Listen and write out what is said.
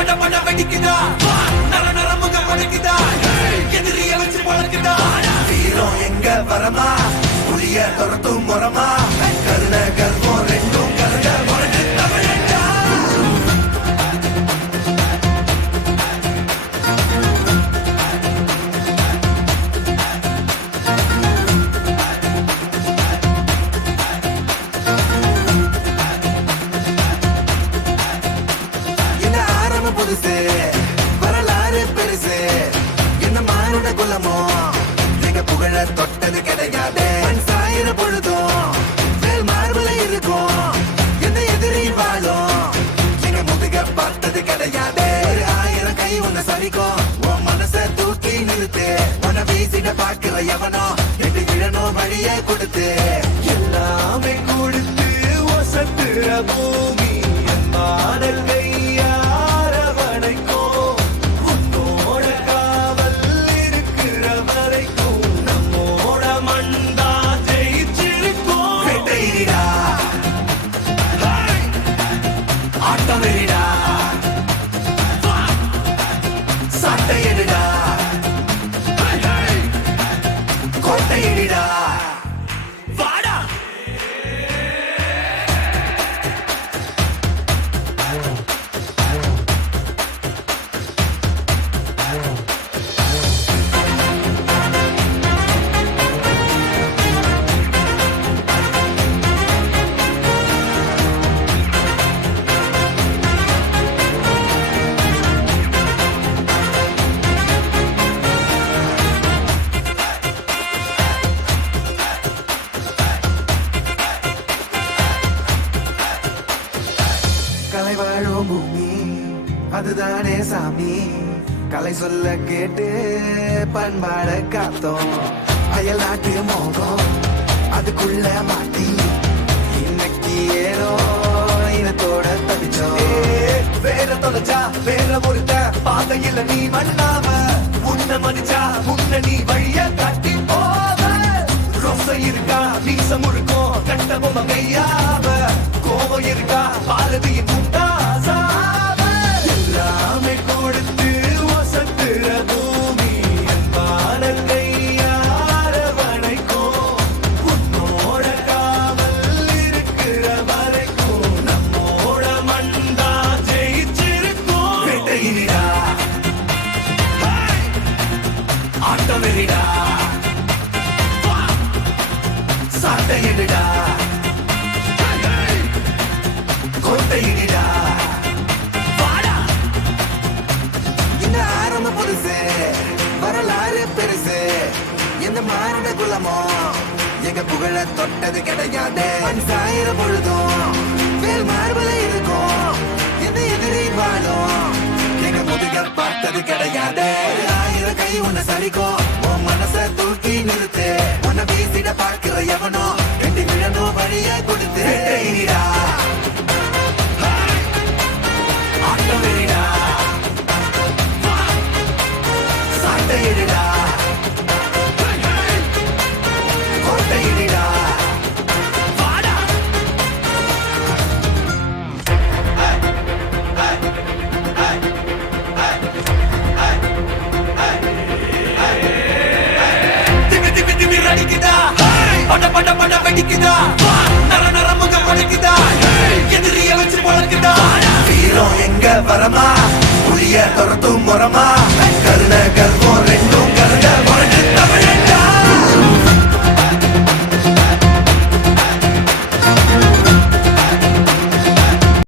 பட பட வெடிக்குதா நர நர முகம் வளைக்குதா எதிரிய வச்சு பழக்குதா வீரம் எங்க வரமா புளிய துரத்தும் முறமா கருண கர்வம் ரெண்டும் கருண உனக்கு தமிழண்டா புதுசு வரலாறு பெருசு என்ன மானுட குலமோ எங்க புகழ தொட்டது கிடையாது சாயிர பொழுதும் மேல் மார்பல இருக்கும் எந்த எதிரி வாழும் எங்க முதுக பார்த்தது கிடையாது 1000 கை உன்னை சரிக்கும் உன் மனச தூக்கி நிறுத்து உன்னை வீசிட பாக்குற எவனோ எட்டு விழனோ வழியை கொடுத்து எல்லாமே கொடுத்து ஒசத்துற பூமி மாடல் கலை வாழும் பூமி அதுதானே சாமி கலை சொல்ல கேட்டு பண்பாட காத்தோம் அயல் நாட்டு மோகம் அதுக்குள்ள மாட்டி இன்னைக்கு ஏறோ இனத்தோட தடிச்சோம் வேற தொலைச்சா வேற ஒருத்த பாதையில நீ மண்ணாம உன்ன மதிச்சா உன்ன நீ வழிய காட்டி போவ ரொம்ப இருக்கா மீச முழுக்கும் கண்ட பொம்மை கையாவ கோவம் இருக்கா பாரதியின் முண்டாசாவ எல்லாமே கொடுத்து வசத்துற பூமி அன்பான கையார வணைக்கும் உன்னோட காவல் இருக்கிற வரைக்கும் நம்மோட மண்டா ஜெயிச்சிருக்கும் வெட்டையிடா ஆட்டம் வெறிடா சாட்டையிடா கோட்டையிடா வாடா இந்த ஆரம்ப புதுசு வரலாறு பெருசு எந்த மானுட குலமோ எங்க புகழ தொட்டது கிடையாது சாயிர பொழுதும் மேல் மார்பல இருக்கும் எந்த எதிரி வாழும் எங்க முதுக பார்த்தது கிடையாது 1000 கை உன்னை சரிக்கும் உன் மனச தூக்கி நிறுத்து உன்னை வீசிட பார்க்கிற எவனோ ரெண்டு விழனோ வழியை கொடுத்து ஆட்டம் வெறிடா சாட்டையிடா கோட்டையிடா வாடா திமி திமி திமி ரடிக்குதா பட பட பட வெடிக்குதா நர நர முகம் வளைக்குதா எதிரிய வச்சு பழக்குதா வீரம் எங்க வரமா புளிய துரத்தும் முறமா கருண